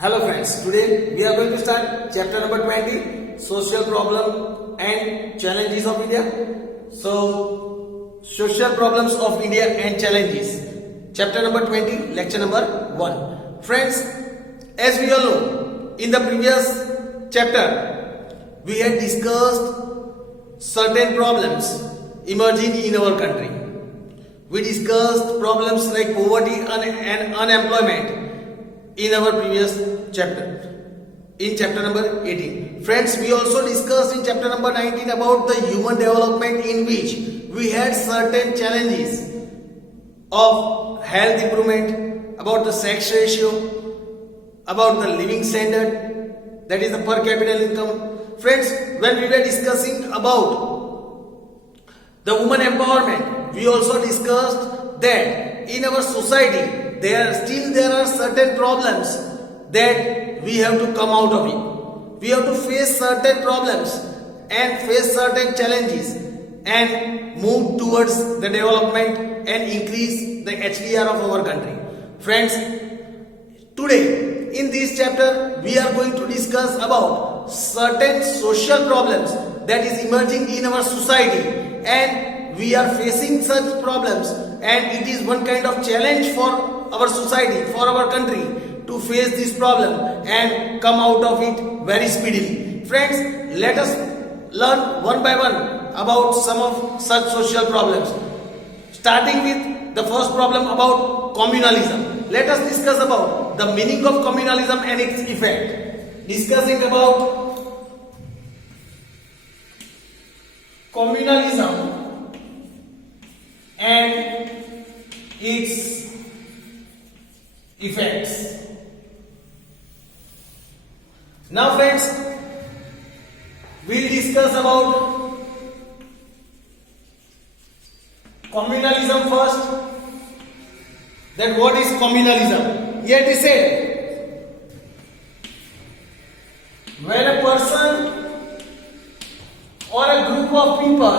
Hello friends, today we are going to start chapter number 20, social problem and challenges of India. So, social problems of India and challenges. Chapter number 20, lecture number 1. Friends, as we all know, in the previous chapter, we had discussed certain problems emerging in our country. We discussed problems like poverty and unemployment in our previous chapter, in chapter number 18. Friends, we also discussed in chapter number 19 about the human development, in which we had certain challenges of health improvement, about the sex ratio, about the living standard, that is the per capita income. Friends, when we were discussing about the woman empowerment, we also discussed that in our society there are certain problems that we have to come out of it. We have to face certain problems and face certain challenges and move towards the development and increase the HDR of our country. Friends, today in this chapter we are going to discuss about certain social problems that is emerging in our society, and we are facing such problems, and it is one kind of challenge for our society, for our country to face this problem and come out of it very speedily. Friends, let us learn one by one about some of such social problems. Starting with the first problem about communalism. Let us discuss about the meaning of communalism and its effect. Discussing about communalism and its effects. Now friends, we'll discuss about communalism first. That what is communalism? Here it is said, when a person or a group of people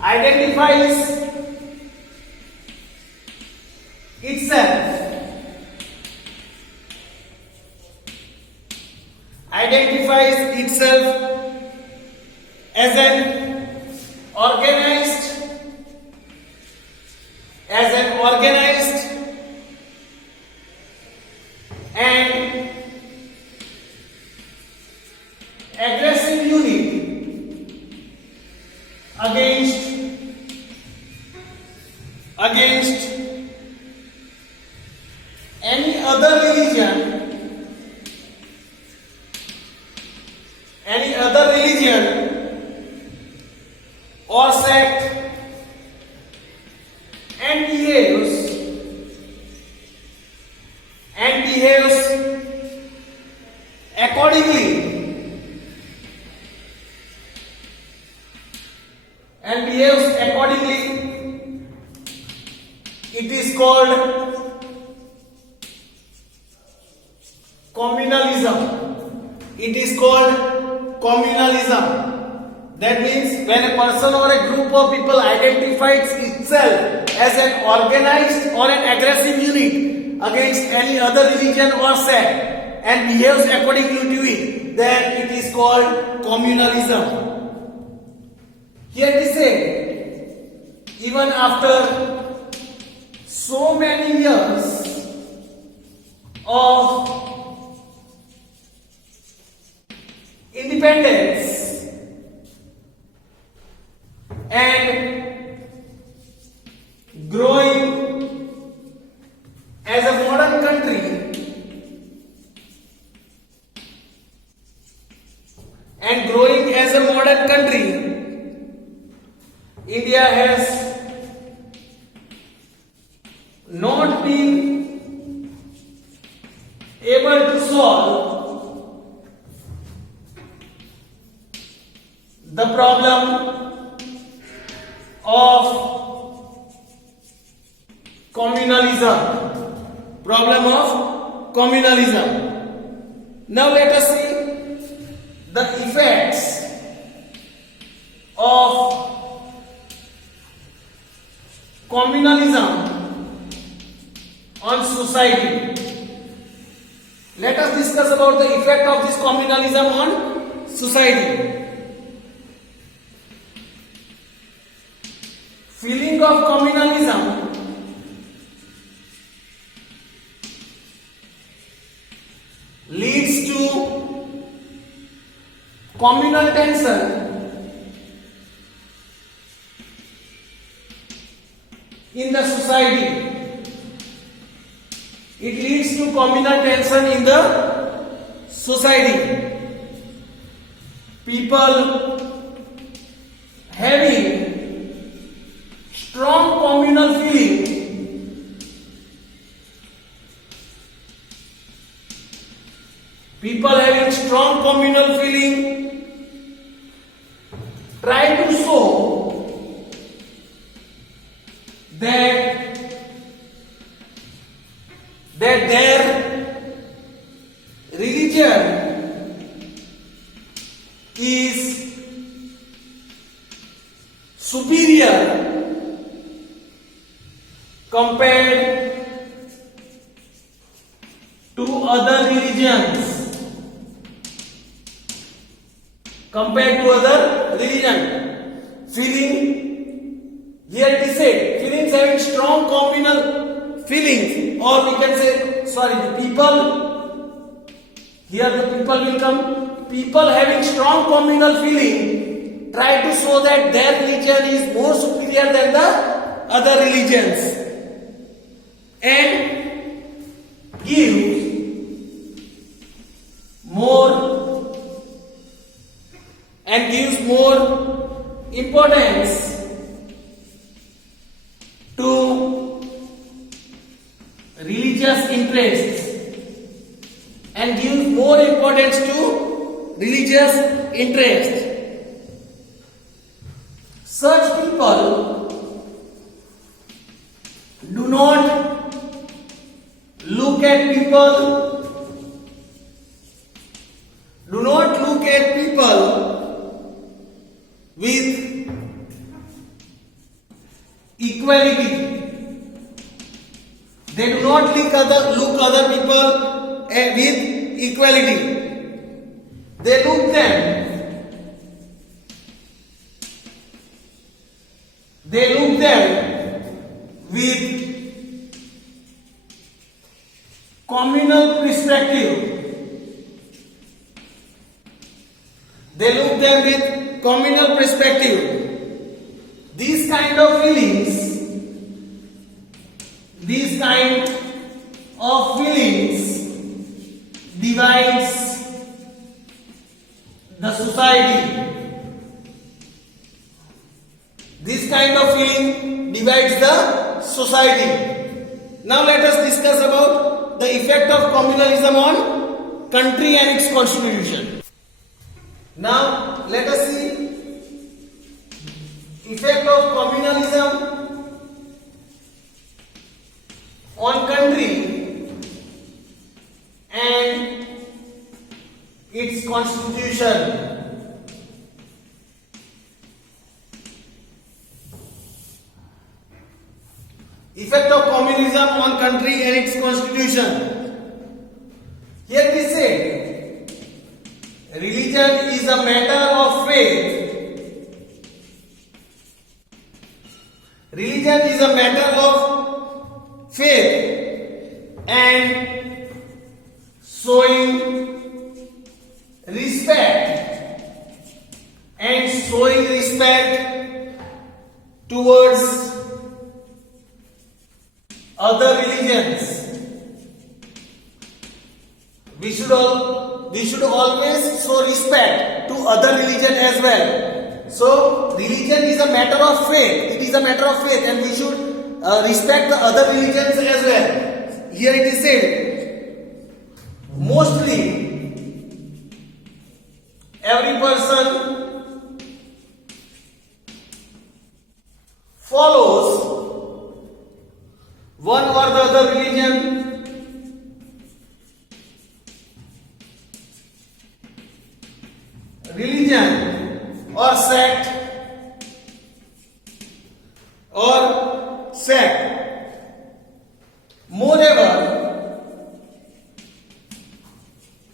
identifies itself as an organized and aggressive unit against any other religion or sect, and behaves accordingly, it is called communalism. It is called communalism. That means when a person or a group of people identifies itself as an organized or an aggressive unit against any other religion or sect and behaves accordingly to it, then it is called communalism. Here it is said, even after so many years of independence and growing as a modern country, India has not been able to solve the problem of communalism. Now let us see the effects of communalism on society. Let us discuss about the effect of this communalism on society. Feeling of communalism leads to communal tension in the society. It leads to communal tension in the society. People having strong communal feeling try to show that their religion is superior compared to other religions. Feeling, here it is said, feelings having strong communal feelings, or we can say, the people, here the people will come, people having strong communal feeling try to show that their religion is more superior than the other religions and gives more importance to religious interests and gives more importance to religious interests. Such people do not look at people with equality. They do not look other people with equality. They look them with communal perspective. These kind of feelings divides the society. This kind of feeling divides the society. Now let us discuss about the effect of communalism on country and its constitution. Now let us see effect of communalism on country and its constitution. Effect of communism on country and its constitution. Here it is said, religion is a matter of faith. Religion is a matter of faith and showing respect towards other religions. We should always show respect to other religion as well. So religion is a matter of faith. It is a matter of faith, and we should respect the other religions as well. Here it is said, mostly every person follows one or the other religion. Or sect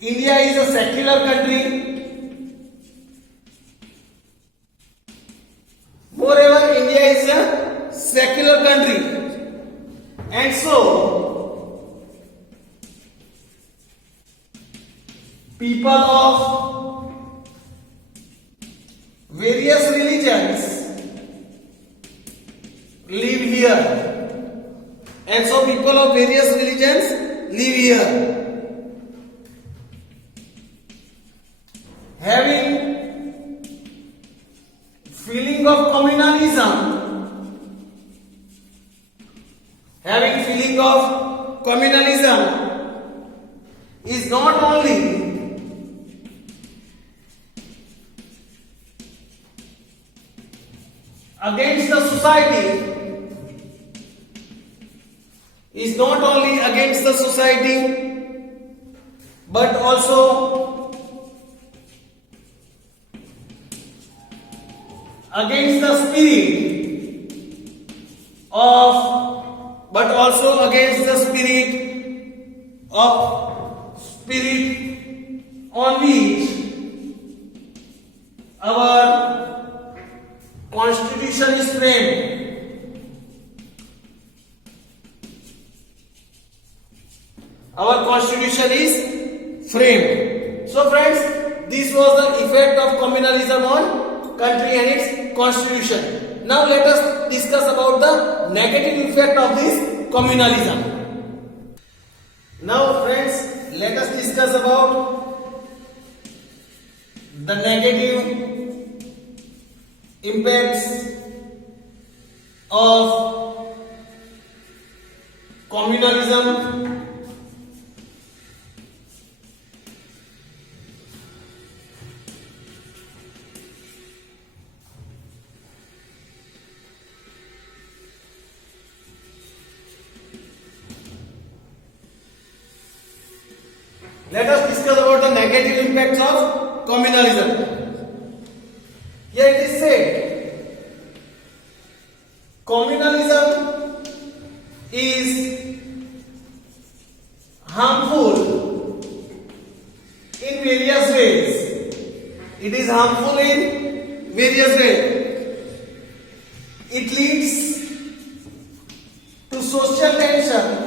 India is a secular country. Moreover, India is a secular country, and so people of various religions live here, and so people of various religions live here, having feeling of communalism, is not only against the society, but also against the spirit on which our constitution is framed. So friends, this was the effect of communalism on country and its constitution. Now let us discuss about the negative effect of this communalism. Now friends, let us discuss about the negative impacts of communalism. Let us discuss about the negative impacts of communalism. Here it is said, communalism is harmful in various ways. It leads to social tension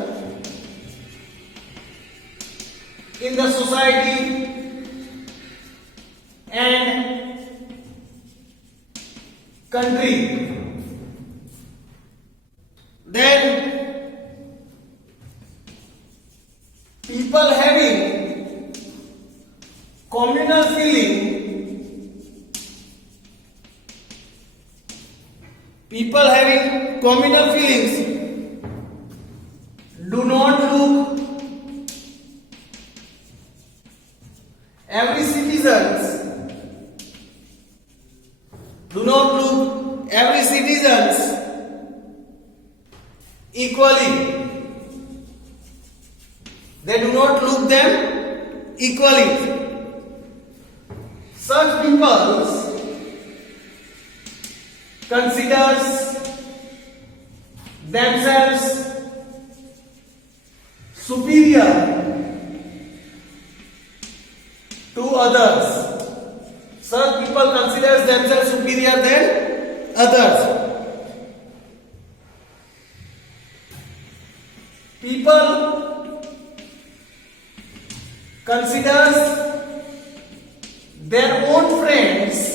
in the society and country. Then people having communal feelings do not look every citizens equally. They do not look them equally. Such people considers themselves superior to others. Such people considers themselves superior than others. People considers their own friends.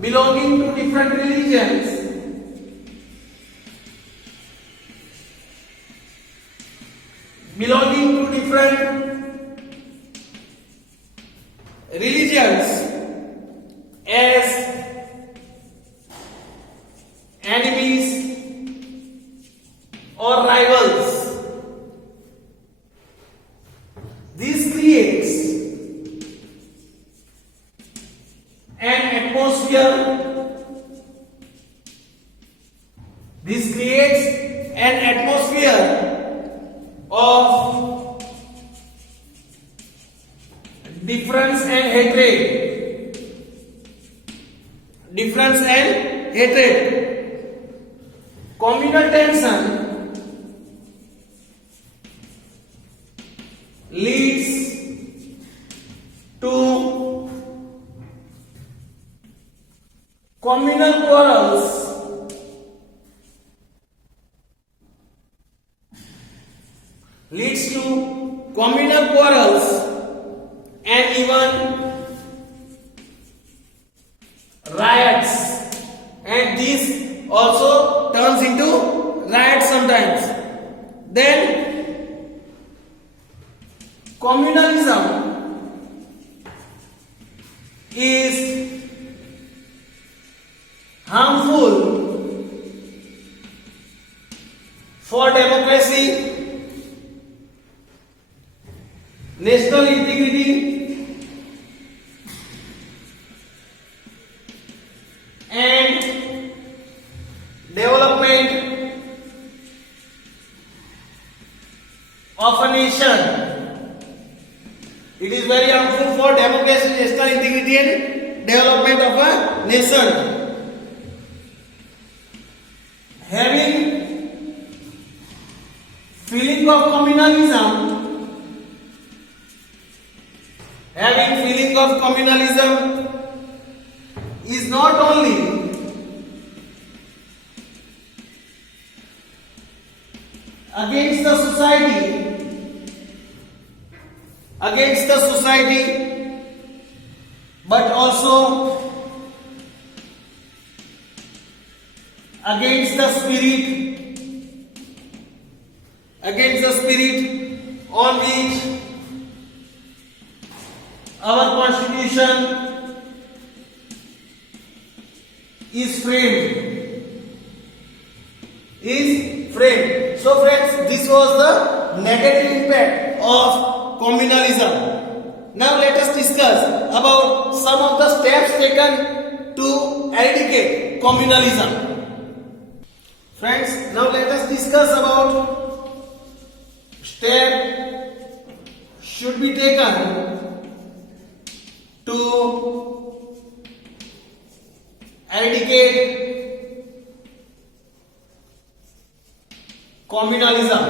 Belonging to different religions as enemies or rivals. This creates an atmosphere of difference and hatred. Communal tension leads to communal quarrels and even riots, and this also turns into riots sometimes. Then communalism is harmful for democracy, national integrity, and development of a nation. It is very harmful for democracy, national integrity, and development of a nation. Having feeling of communalism, is not only against the society, but also against the spirit on which our constitution is framed. So friends, this was the negative impact of communalism. Now let us discuss about some of the steps taken to eradicate communalism. Friends, now let us discuss about steps should be taken to eradicate communalism.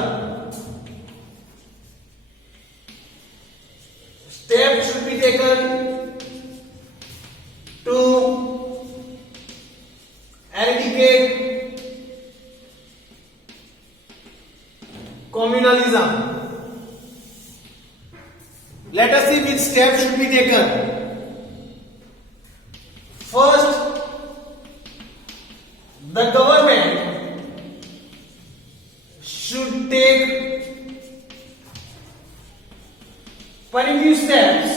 Steps should be taken to eradicate communalism. Let us see which steps should be taken. First, the government should take punitive steps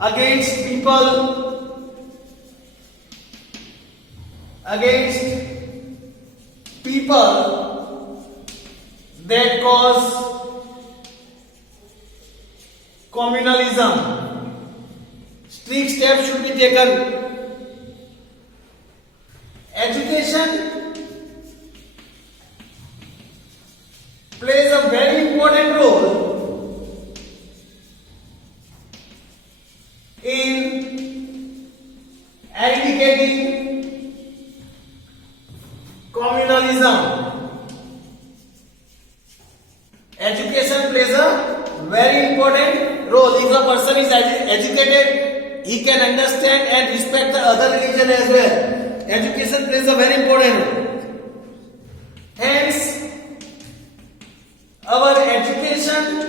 against people that cause communalism. Strict steps should be taken. Education plays a very important role in eradicating communalism. Education plays a very important role. If a person is educated, he can understand and respect the other religion as well. Education plays a very important role. Hence, our education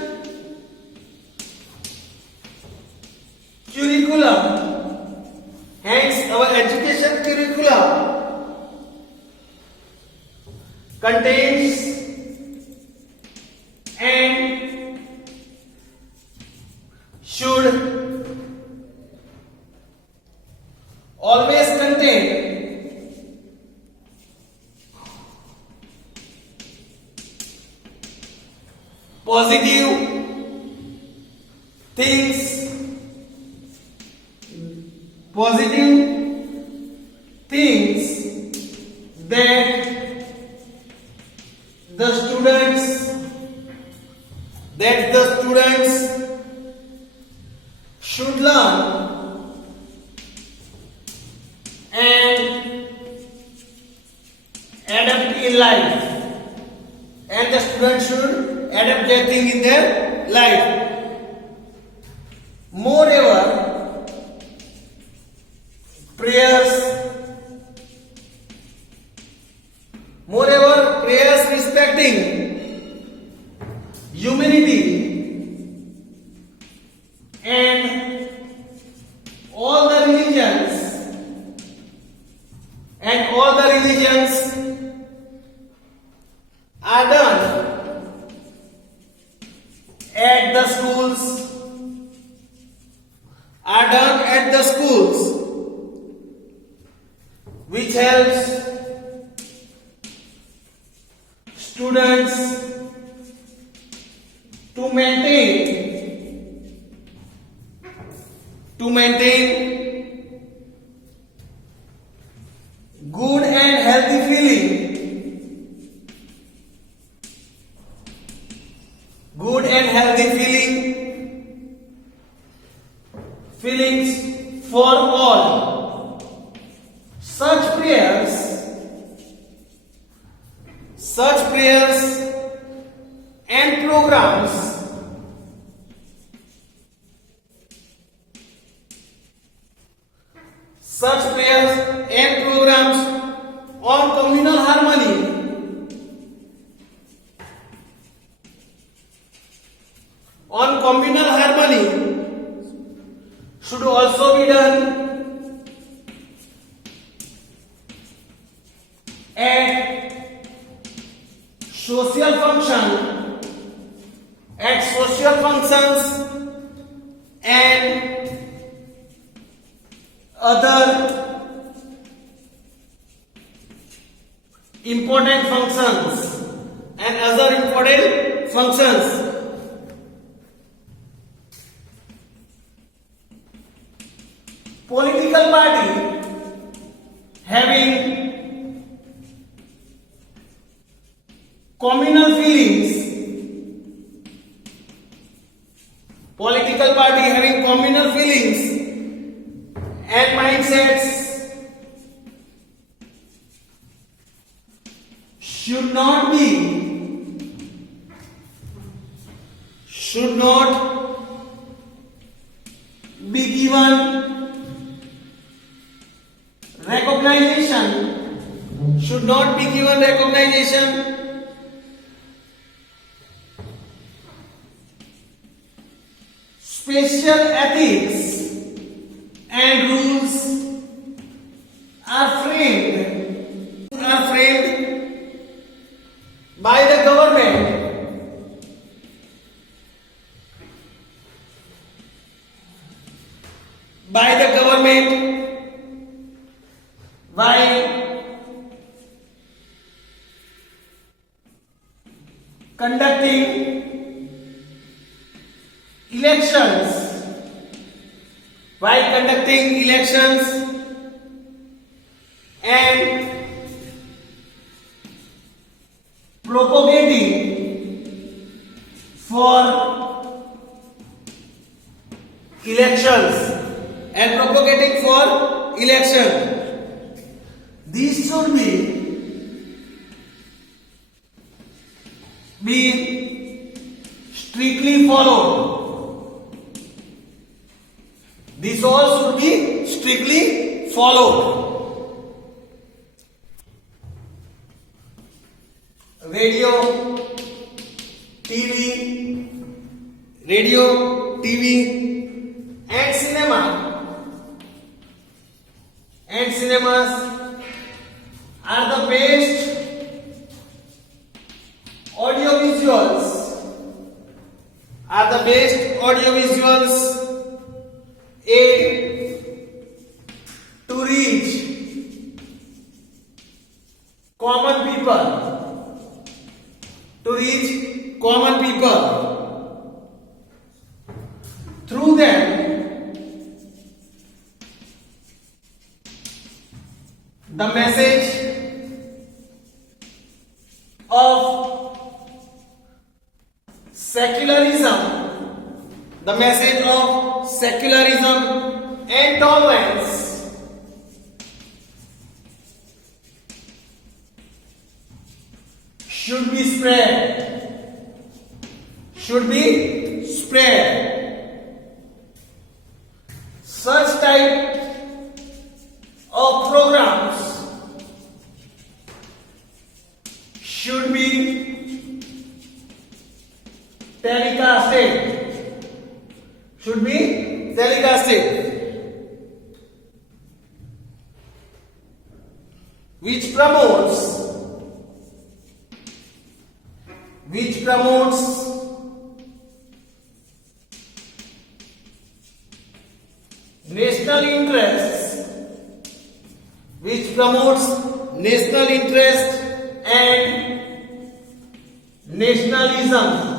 curriculum contains and should always contain positive things that the students should learn and adapt in life, and the students should adapt that thing in their life. Moreover, prayers respecting humanity and all the religions are done at the schools, which helps students to maintain good and healthy feelings for all. Such prayers and programs on communal harmony should also be done at social functions and other important functions. Political party having communal feelings and mindsets should not be given recognition, special ethics and rules are framed by the government while conducting elections and propagating for election. These should be strictly followed. These all should be strictly followed. Radio, TV, and cinemas are the best audiovisuals aid to reach common people. Through them, the message of secularism and tolerance should be spread. should be spread. Such type of programs should be telecasted. Should be telecasted. Which promotes national interests, and nationalism.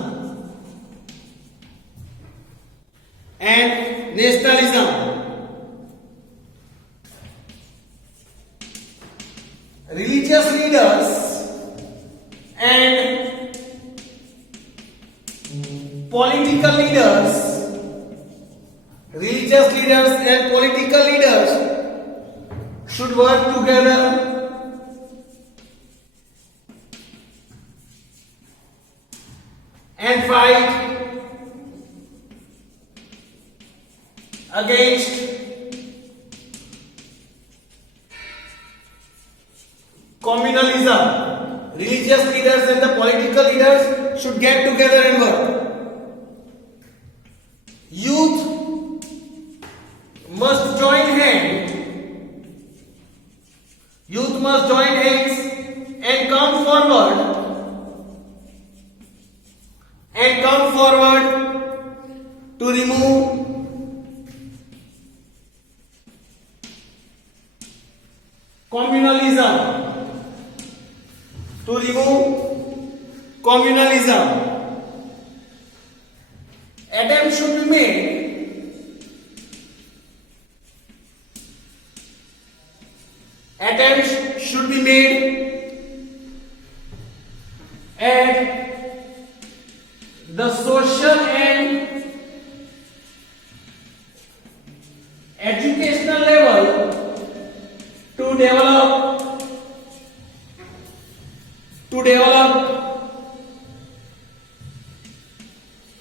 Religious leaders and political leaders should work together and fight against communalism. Religious leaders and the political leaders should get together and work. Youth must join hands and come forward to remove communalism. Attempts should be made at the social and educational level to develop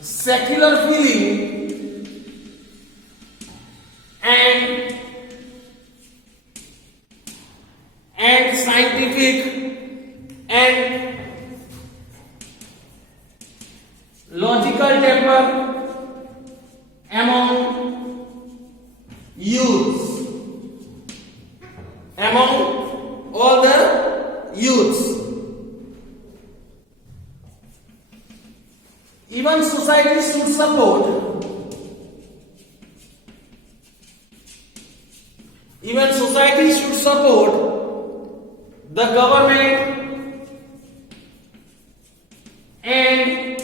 secular feeling and scientific and logical temper among all the youths. Even society should support the government and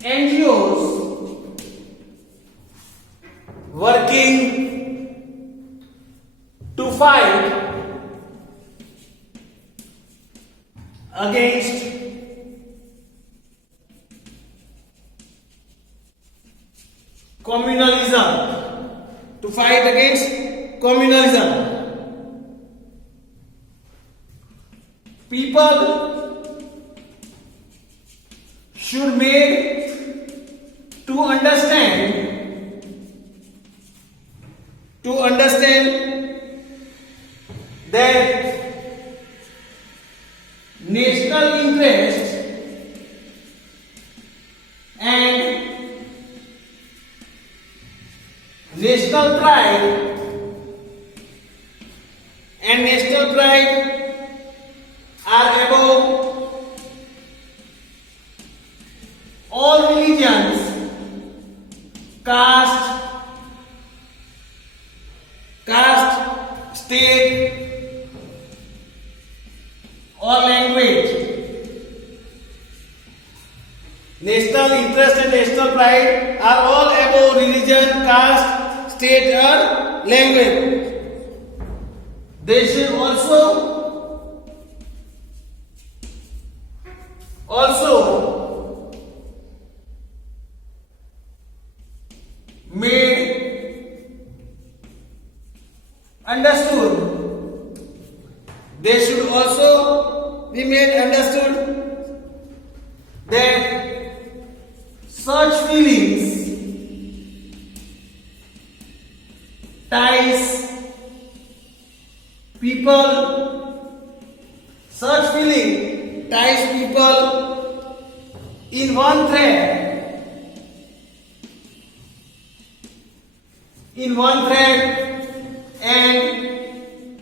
NGOs working to fight against communalism. People should made to understand that national interest and national pride are above all religions, caste, state, or language. National interest and national pride are all above religion, caste, state, or language. They should also made understood. They should also be made understood that such feelings ties people, such feeling ties people in one thread and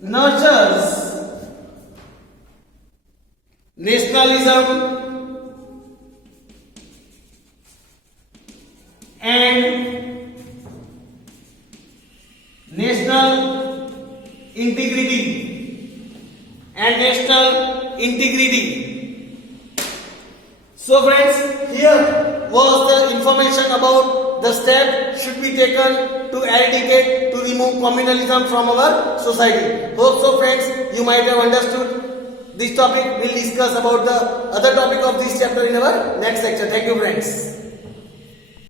nurtures nationalism and national integrity So friends, here was the information about the step should be taken to eradicate, to remove communalism from our society. Hope so friends, you might have understood this topic. We'll discuss about the other topic of this chapter in our next lecture. Thank you friends.